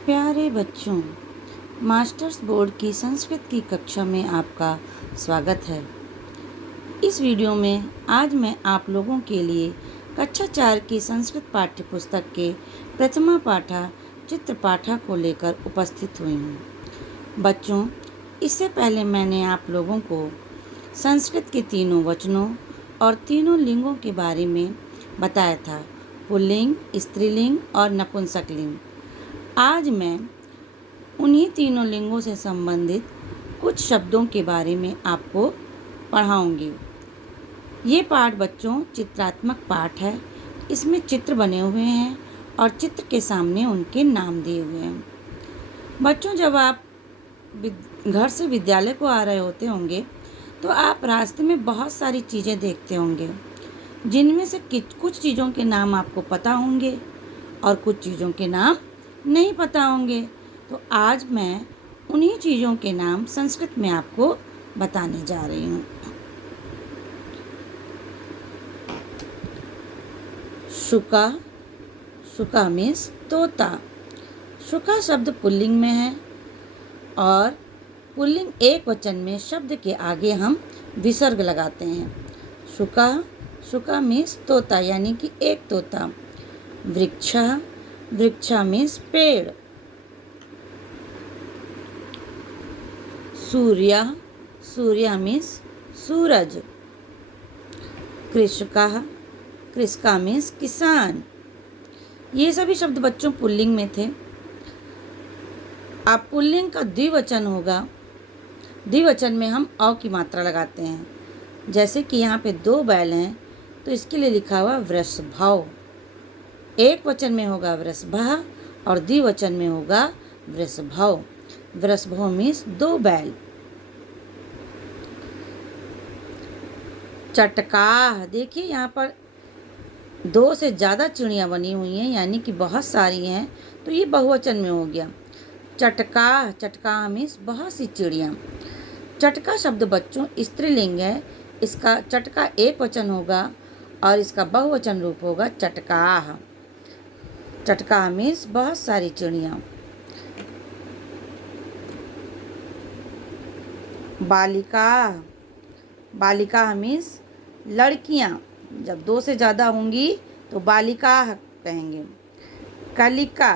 प्यारे बच्चों, masters board की संस्कृत की कक्षा में आपका स्वागत है। इस वीडियो में आज मैं आप लोगों के लिए कक्षा 4 की संस्कृत पाठ्य पुस्तक के प्रथमा पाठा चित्रपाठा को लेकर उपस्थित हुई हूँ। बच्चों, इससे पहले मैंने आप लोगों को संस्कृत के तीनों वचनों और तीनों लिंगों के बारे में बताया था, पुल्लिंग, स्त्रीलिंग और नपुंसकलिंग। आज मैं उन्हीं तीनों लिंगों से संबंधित कुछ शब्दों के बारे में आपको पढ़ाऊंगी। ये पाठ बच्चों चित्रात्मक पाठ है। इसमें चित्र बने हुए हैं और चित्र के सामने उनके नाम दिए हुए हैं। बच्चों, जब आप घर से विद्यालय को आ रहे होते होंगे तो आप रास्ते में बहुत सारी चीज़ें देखते होंगे, जिनमें से कुछ चीज़ों के नाम आपको पता होंगे और कुछ चीज़ों के नाम नहीं पता होंगे। तो आज मैं उन्हीं चीज़ों के नाम संस्कृत में आपको बताने जा रही हूँ। शुका, शुका मीन्स तोता। शुका शब्द पुल्लिंग में है और पुल्लिंग एक वचन में शब्द के आगे हम विसर्ग लगाते हैं। शुका, शुका मीन्स तोता यानी कि एक तोता। वृक्षा, वृक्षा मीन्स पेड़। सूर्य, सूर्य मीन्स सूरज। कृषका, कृषका मीन्स किसान। ये सभी शब्द बच्चों पुल्लिंग में थे। अब पुल्लिंग का द्विवचन होगा। द्विवचन में हम अ की मात्रा लगाते हैं। जैसे कि यहाँ पे 2 बैल हैं तो इसके लिए लिखा हुआ वृषभौ। एक वचन में होगा वृषभः और द्विवचन में होगा वृषभौ। वृषभौ मीन्स 2 बैल। चटकाह, देखिए यहाँ पर 2 से ज़्यादा चिड़ियाँ बनी हुई हैं, यानी कि बहुत सारी हैं, तो ये बहुवचन में हो गया। चटकाह, चटकाह मीन्स बहुत सी चिड़ियाँ। चटका शब्द बच्चों स्त्रीलिंग है। इसका चटका एक वचन होगा और इसका बहुवचन रूप होगा चटकाह। चटकाह मीन्स बहुत सारी चिड़ियाँ। बालिका, बालिका मीन्स लड़कियाँ। जब 2 से ज़्यादा होंगी तो बालिका कहेंगे। कलिका,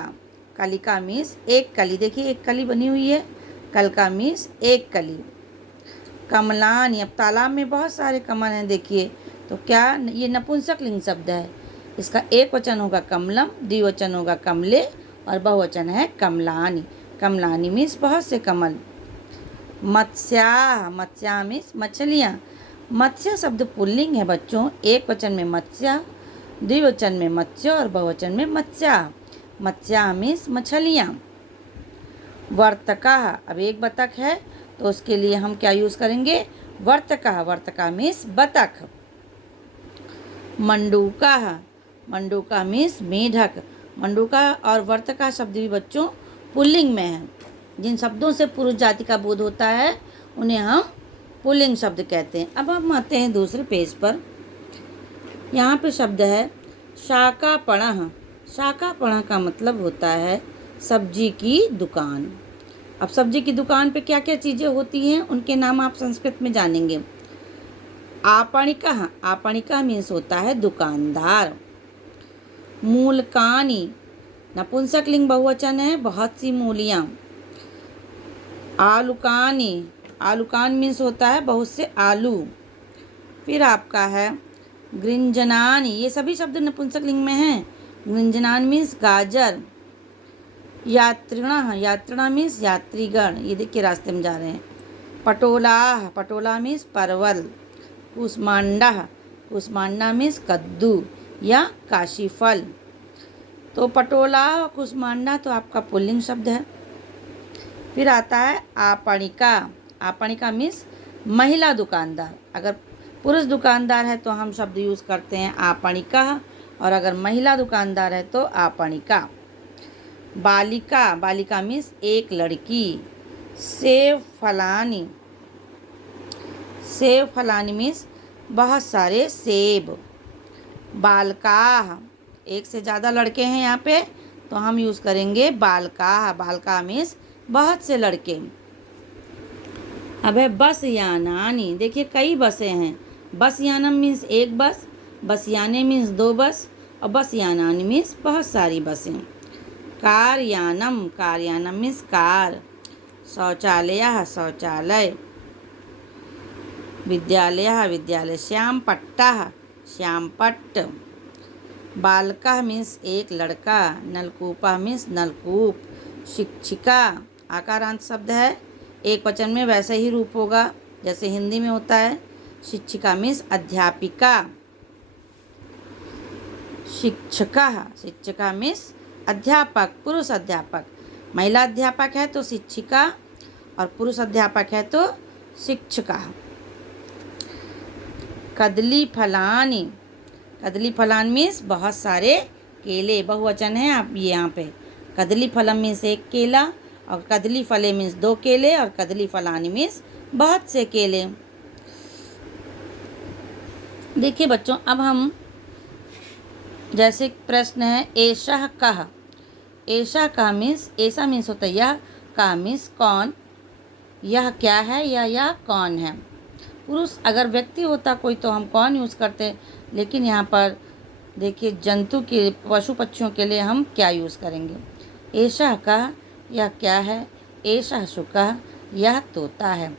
कलिका मीन्स एक कली। देखिए एक कली बनी हुई है। कलका मीन्स एक कली। कमलान, अब तालाब में बहुत सारे कमल हैं। देखिए तो क्या ये नपुंसकलिंग शब्द है। इसका एक वचन होगा कमलम, द्विवचन होगा कमले और बहुवचन है कमलानी। कमलानी मीन्स बहुत से कमल। मत्स्या, मत्स्या मीन्स मछलियाँ। मत्स्य शब्द पुल्लिंग है बच्चों। एक वचन में मत्स्य, द्विवचन में मत्स्य और बहुवचन में मत्स्या। मत्स्या मीन्स मछलियाँ। वर्तका, अब एक बतख है तो उसके लिए हम क्या यूज़ करेंगे? वर्तका। वर्तका मीन्स बतख। मंडूका, मंडूका मीन्स मेढक। मंडूका और वर्तका शब्द भी बच्चों पुल्लिंग में है। जिन शब्दों से पुरुष जाति का बोध होता है उन्हें हम पुल्लिंग शब्द कहते हैं। अब हम आते हैं दूसरे पेज पर। यहाँ पे शब्द है शाकापणः। शाकापणः का मतलब होता है सब्जी की दुकान। अब सब्जी की दुकान पे क्या क्या चीज़ें होती हैं उनके नाम आप संस्कृत में जानेंगे। आपणिकः, आपणिका मीन्स होता है दुकानदार। मूलकानि, नपुंसकलिंग बहुवचन है, बहुत सी मूलियाँ। आलुकानि, आलुकान मीन्स होता है बहुत से आलू। फिर आपका है गृंजनानि, ये सभी शब्द नपुंसकलिंग में हैं। गृंजनान मीन्स गाजर। यात्रिणः, यात्रिणः मीन्स यात्रीगण। ये देखिए रास्ते में जा रहे हैं। पटोलाः, पटोला मीन्स परवल। कुष्मांडः, कुष्मांडा मीन्स कद्दू या काशी फल। तो पटोला और कुष्मांडा तो आपका पुल्लिंग शब्द है। फिर आता है आपणिका। आपणिका मीन्स महिला दुकानदार। अगर पुरुष दुकानदार है तो हम शब्द यूज़ करते हैं आपणिका और अगर महिला दुकानदार है तो आपणिका। बालिका, बालिका मीन्स एक लड़की। सेब फलानी, सेब फलानी मीन्स बहुत सारे सेब। बालकाः, एक से ज़्यादा लड़के हैं यहाँ पे तो हम यूज़ करेंगे बालकाः। बालकाः मीन्स बहुत से लड़के। अब है बस यानानि। देखिए कई बसें हैं। बस यानम मीन्स एक बस, बस याने मीन्स दो बस, और बस यानानि मीन्स बहुत सारी बसें। Car Yanam. Car Yanam means car. शौचालयः शौचालय। विद्यालयः विद्यालय। श्यामपट्टः श्यामपट्ट। बालकः मीन्स एक लड़का। नलकूपः मीन्स नलकूप। शिक्षिका आकारांत शब्द है, एक वचन में वैसे ही रूप होगा जैसे हिंदी में होता है। शिक्षिका मीन्स अध्यापिका। शिक्षकः शिक्षिका मीन्स अध्यापक, पुरुष अध्यापक। महिला अध्यापक है तो शिक्षिका और पुरुष अध्यापक है तो शिक्षिका। कदली फलानि। कदली फलान मीन्स बहुत सारे केले, बहुवचन है आप यहाँ पे। कदली फलम मीन्स एक केला, और कदली फले मीन्स दो केले, और कदली फलानि मीन्स बहुत से केले। देखिए बच्चों, अब हम जैसे प्रश्न है एषः कः। एषः कः मीन्स, ऐसा मीन्स होता है यह, कः मीन्स कौन, यह क्या है या यह कौन है। पुरुष अगर व्यक्ति होता कोई तो हम कौन यूज़ करते, लेकिन यहाँ पर देखिए जंतु के, पशु पक्षियों के लिए हम क्या यूज़ करेंगे। एषः कः यह क्या है, एषः शुकः यह तोता है।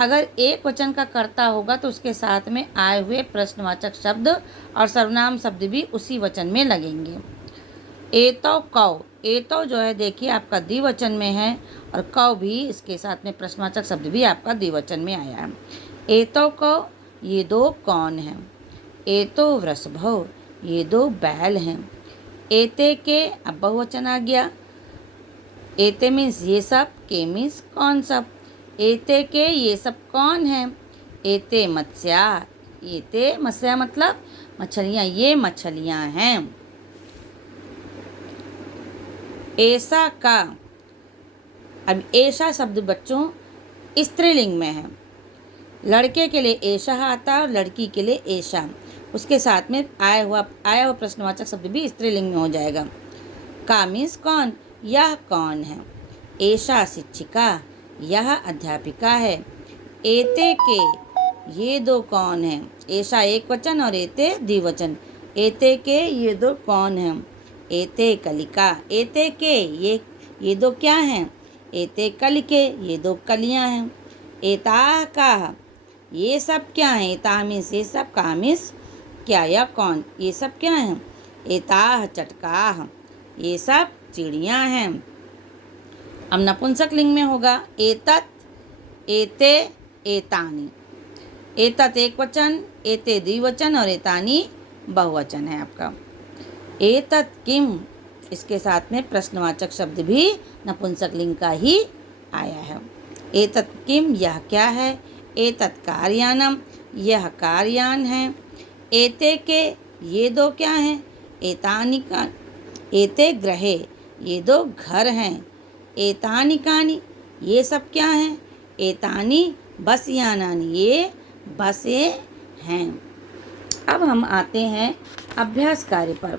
अगर एक वचन का कर्ता होगा तो उसके साथ में आए हुए प्रश्नवाचक शब्द और सर्वनाम शब्द भी उसी वचन में लगेंगे। एतौ कौ। एतौ जो है देखिए आपका द्विवचन में है, और कौ भी इसके साथ में प्रश्नवाचक शब्द भी आपका द्विवचन में आया है। एतौ कौ ये दो कौन हैं। एतो वृषभौ ये दो बैल हैं। एते के अब बहुवचन आ गया। एते मीन्स ये सब, के मीन्स कौन सब। एते के ये सब कौन हैं। एते मत्स्या। एते मत्स्या मतलब मछलियाँ, ये मछलियाँ हैं। ऐसा का। अब ऐसा शब्द बच्चों स्त्रीलिंग में है। लड़के के लिए ऐसा आता है और लड़की के लिए ऐसा। उसके साथ में आया हुआ प्रश्नवाचक शब्द भी स्त्रीलिंग में हो जाएगा। का मीन्स कौन, यह कौन है। ऐसा शिक्षिका, यह अध्यापिका है। एते के ये दो कौन हैं। ऐसा एक वचन और एते द्विवचन। एते के ये दो कौन हैं। एते कलिका। एते के ये दो क्या हैं। एते कलिके ये दो कलियां हैं। एताः काः ये सब क्या हैं। एताः मीन्स ये सब, काः मीन्स क्या या कौन, ये सब क्या हैं। एताः चटकाः ये सब चिड़ियाँ हैं। अब नपुंसक लिंग में होगा एतत्, एते, एतानि। एतत् एक वचन, एते द्विवचन और एतानि बहुवचन है आपका। एतत् किम, इसके साथ में प्रश्नवाचक शब्द भी नपुंसक लिंग का ही आया है। एतत् किम यह क्या है। एतत् कार्यानम यह कार्यान है। एते के ये दो क्या हैं। एतानि का। एते गृहे ये दो घर हैं। एतानि कानि ये सब क्या हैं। एतानि बस यानानि ये बसें हैं। अब हम आते हैं अभ्यास कार्य पर।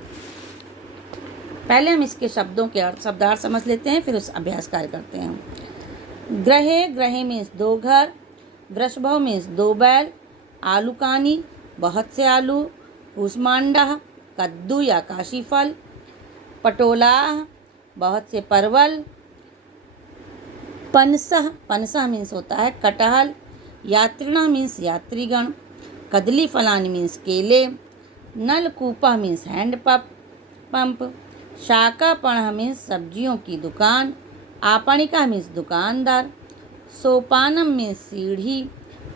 पहले हम इसके शब्दों के शब्दार्थ समझ लेते हैं, फिर उस अभ्यास कार्य करते हैं। ग्रहे, ग्रहे मीन्स दो घर। वृषभौ मीन्स दो बैल। आलूकानि बहुत से आलू। कूष्मांडः कद्दू या काशी फल। पटोलाः बहुत से परवल। पनसः, पनसः मीन्स होता है कटहल। यात्रिणः मीन्स यात्रीगण। कदली फलानि मीन्स केले। नलकूपः मीन्स हैंड पंप। शाकापणः मीन्स सब्जियों की दुकान। आपणिका मीन्स दुकानदार। सोपानम मीन्स सीढ़ी।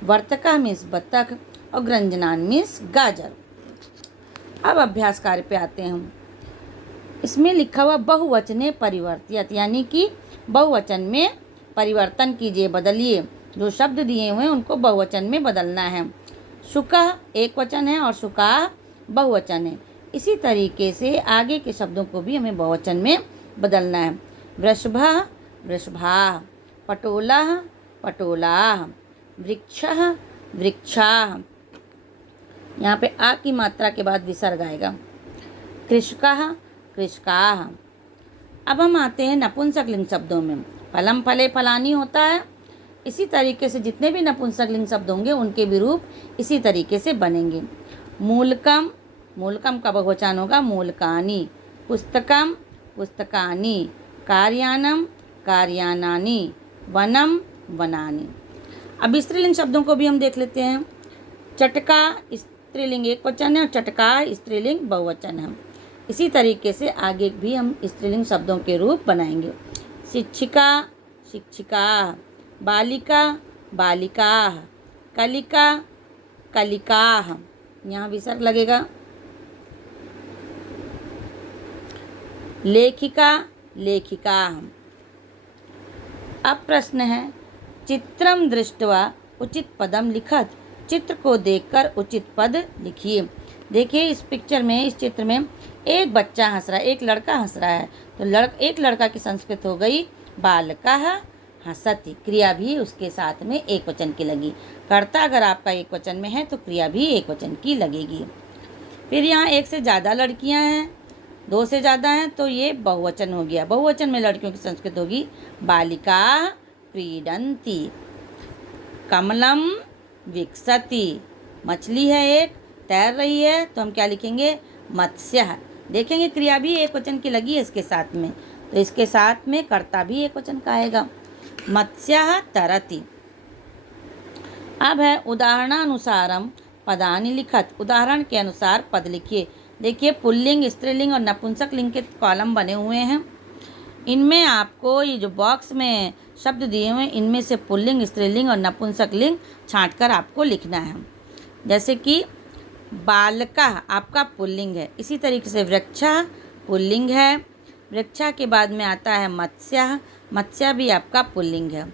वर्तकः मीन्स बतख। और ग्रंजनान मीन्स गाजर। अब अभ्यास कार्य पे आते हैं हम। इसमें लिखा हुआ बहुवचने परिवर्तित, यानी कि बहुवचन में परिवर्तन कीजिए, बदलिए। जो शब्द दिए हुए हैं उनको बहुवचन में बदलना है। शुकः एक वचन है और शुकाः बहुवचन है। इसी तरीके से आगे के शब्दों को भी हमें बहुवचन में बदलना है। वृषभः वृषभाः। पटोलाः पटोलाः। वृक्षः वृक्षाः। यहाँ पे आ की मात्रा के बाद विसर्ग आएगा। कृषकाः कृषकाः। अब हम आते हैं नपुंसकलिंग शब्दों में। फलम फले फलानी होता है। इसी तरीके से जितने भी नपुंसकलिंग शब्द होंगे उनके भी रूप इसी तरीके से बनेंगे। मूलकम, मूलकम का बहुवचन होगा मूलकानि। पुस्तकम, पुस्तकानि। कार्यानम, कार्यानानि। वनम, वनानि। अब स्त्रीलिंग शब्दों को भी हम देख लेते हैं। चटका स्त्रीलिंग एक वचन है और चटका स्त्रीलिंग बहुवचन है। इसी तरीके से आगे भी हम स्त्रीलिंग शब्दों के रूप बनाएंगे। शिक्षिका, शिक्षिकाः। बालिका, बालिकाः। कलिका, कलिकाः। यहाँ विसर्ग लगेगा। लेखिका, लेखिकाः। अब प्रश्न है, चित्रम दृष्ट्वा उचित पदम लिखत। चित्र को देखकर उचित पद लिखिए। देखिए इस पिक्चर में, इस चित्र में एक बच्चा हंस रहा है, एक लड़का हंस रहा है। तो एक लड़का की संस्कृत हो गई बालकः हसति। क्रिया भी उसके साथ में एक वचन की लगी। कर्ता अगर आपका एक वचन में है तो क्रिया भी एक वचन की लगेगी। फिर यहाँ एक से ज़्यादा लड़कियाँ हैं, दो से ज़्यादा हैं, तो ये बहुवचन हो गया। बहुवचन में लड़कियों की संस्कृत होगी बालिका क्रीडन्ति। कमलम विकसति। मछली है एक, तैर रही है, तो हम क्या लिखेंगे मत्स्यः। देखेंगे क्रिया भी एक वचन की लगी है इसके साथ में, तो इसके साथ में कर्ता भी एक वचन का आएगा। मत्स्यः तरति। अब है उदाहरणानुसारम पदानि लिखत। उदाहरण के अनुसार पद लिखिए। देखिए पुल्लिंग, स्त्रीलिंग और नपुंसक लिंग के कॉलम बने हुए हैं। इनमें आपको ये जो बॉक्स में शब्द दिए हुए हैं इनमें से पुल्लिंग, स्त्रीलिंग और नपुंसक लिंग छांटकर आपको लिखना है। जैसे कि बालका आपका पुल्लिंग है। इसी तरीके से वृक्षा पुल्लिंग है। वृक्षा के बाद में आता है मत्स्य, मत्स्य भी आपका पुल्लिंग है।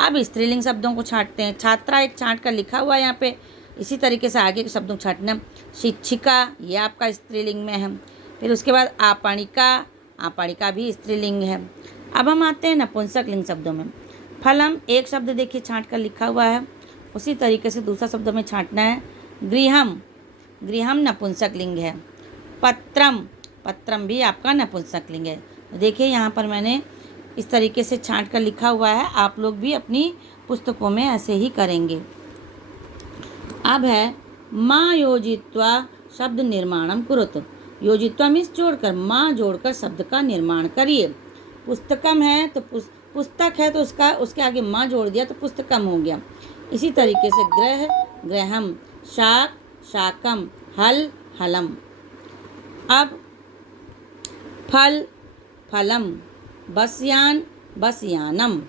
अब स्त्रीलिंग शब्दों को छांटते हैं। छात्रा एक छांट कर लिखा हुआ है यहाँ पे। इसी तरीके से आगे के शब्दों को छांटना। शिक्षिका ये आपका स्त्रीलिंग में है। फिर उसके बाद आपणिका, आपणिका भी स्त्रीलिंग है। अब हम आते हैं नपुंसक लिंग शब्दों में। फलम एक शब्द देखिए छांट कर लिखा हुआ है, उसी तरीके से दूसरा शब्द में छांटना है। गृहम, गृहम नपुंसक लिंग है। पत्रम, पत्रम भी आपका नपुंसक लिंग है। देखिए यहाँ पर मैंने इस तरीके से छांट कर लिखा हुआ है। आप लोग भी अपनी पुस्तकों में ऐसे ही करेंगे। अब है माँ योजित्वा शब्द निर्माणम कुरुत। योजित्वा मीन्स जोड़कर, माँ जोड़कर शब्द का निर्माण करिए। पुस्तकम है तो पुस्तक है तो उसके आगे माँ जोड़ दिया तो पुस्तकम हो गया। इसी तरीके से ग्रह, ग्रहम। शाक, शाकम। हल, हलम। अब फल, फलम। बसयान, बसयानम।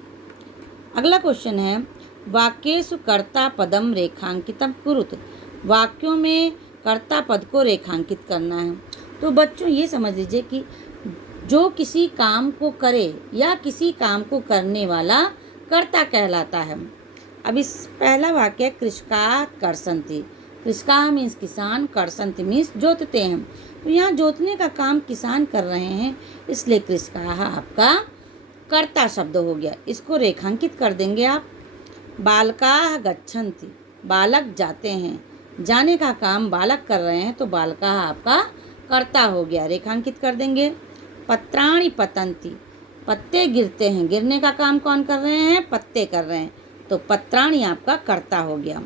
अगला क्वेश्चन है वाक्येषु कर्ता पदम रेखांकितम कुरुत। वाक्यों में कर्ता पद को रेखांकित करना है। तो बच्चों ये समझ लीजिए कि जो किसी काम को करे या किसी काम को करने वाला कर्ता कहलाता है। अब इस पहला वाक्य कृषकाः कर्षन्ति। कृषकाः मीन्स किसान, कर्षन्ति मीन्स जोतते हैं। तो यहाँ जोतने का काम किसान कर रहे हैं, इसलिए कृषकाः आपका कर्ता शब्द हो गया। इसको रेखांकित कर देंगे आप। बालकाः गच्छन्ति, बालक जाते हैं। जाने का काम बालक कर रहे हैं तो बालकाः आपका कर्ता हो गया, रेखांकित कर देंगे। पत्राणि पतन्ति, पत्ते गिरते हैं। गिरने का काम कौन कर रहे हैं? पत्ते कर रहे हैं, तो पत्राणि आपका कर्ता हो गया।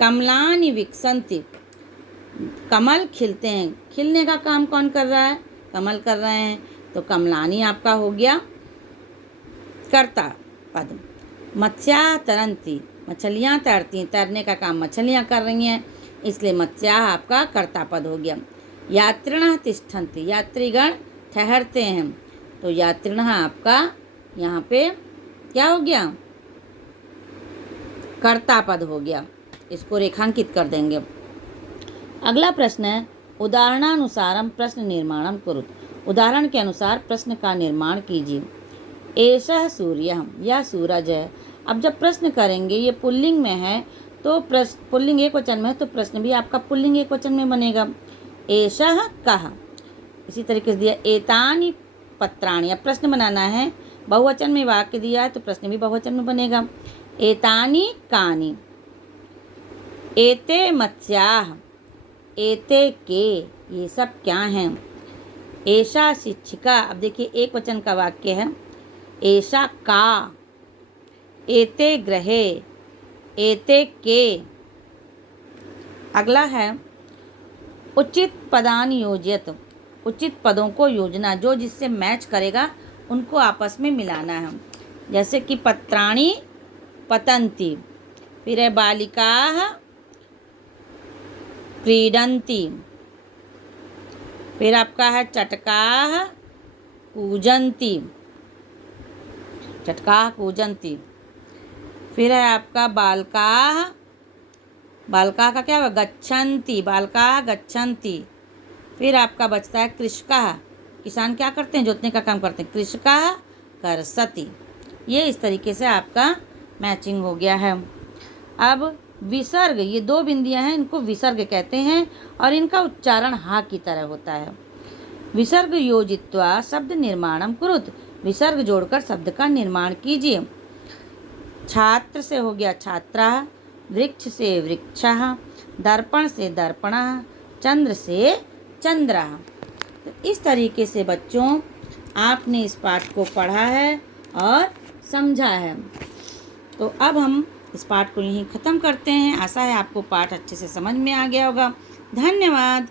कमलानि विकसन्ति, कमल खिलते हैं। खिलने का काम कौन कर रहा है? कमल कर रहे हैं, तो कमलानि आपका हो गया कर्ता पद। मत्स्याः तरन्ति, मछलियाँ तैरती हैं। तैरने का काम मछलियाँ कर रही हैं, इसलिए मत्स्याः आपका कर्ता पद हो गया। यात्रिणः तिष्ठन्ति, यात्रीगण ठहरते हैं, तो यात्रिणः आपका यहाँ पे क्या हो गया? कर्ता पद हो गया। इसको रेखांकित कर देंगे। अगला प्रश्न है उदाहरणानुसारम प्रश्न निर्माणम कुरुत। उदाहरण के अनुसार प्रश्न का निर्माण कीजिए। एषः सूर्यः, यह सूरज है। अब जब प्रश्न करेंगे, ये पुल्लिंग में है तो प्रश्न पुल्लिंग एक वचन में है तो प्रश्न भी आपका पुल्लिंग एक वचन में बनेगा। एषः कः, इसी तरीके से दिया एतानि पत्राणि। अब प्रश्न बनाना है, बहुवचन में वाक्य दिया है तो प्रश्न भी बहुवचन में बनेगा। एतानि कानि, एते मत्स्याः, एते के, ये सब क्या हैं। एषा शिक्षिका, अब देखिए एक वचन का वाक्य है। एषा का, एते गृहे, एते के। अगला है उचित पदानि योजयत, उचित पदों को योजना, जो जिससे मैच करेगा उनको आपस में मिलाना है। जैसे कि पत्राणि पतन्ति, फिर है बालिकाः क्रीडन्ति, फिर आपका है चटकाः कूजन्ति, चटकाः कूजन्ति। फिर है आपका बालकाः, बालकाः का क्या हुआ, गच्छन्ति, बालकाः गच्छन्ति। फिर आपका बचता है कृषकाः, किसान क्या करते हैं, जोतने का काम करते हैं, कृषकाः कर्षति। ये इस तरीके से आपका मैचिंग हो गया है। अब विसर्ग, ये दो बिंदियां हैं, इनको विसर्ग कहते हैं और इनका उच्चारण हा की तरह होता है। विसर्ग योजित्वा शब्द निर्माणम कुरुत, विसर्ग जोड़कर शब्द का निर्माण कीजिए। छात्र से हो गया छात्रः, वृक्ष से वृक्षः, दर्पण से दर्पणः, चंद्र से चंद्रः। तो इस तरीके से बच्चों आपने इस पाठ को पढ़ा है और समझा है। तो अब हम इस पाठ को यहीं ख़त्म करते हैं। आशा है आपको पाठ अच्छे से समझ में आ गया होगा। धन्यवाद।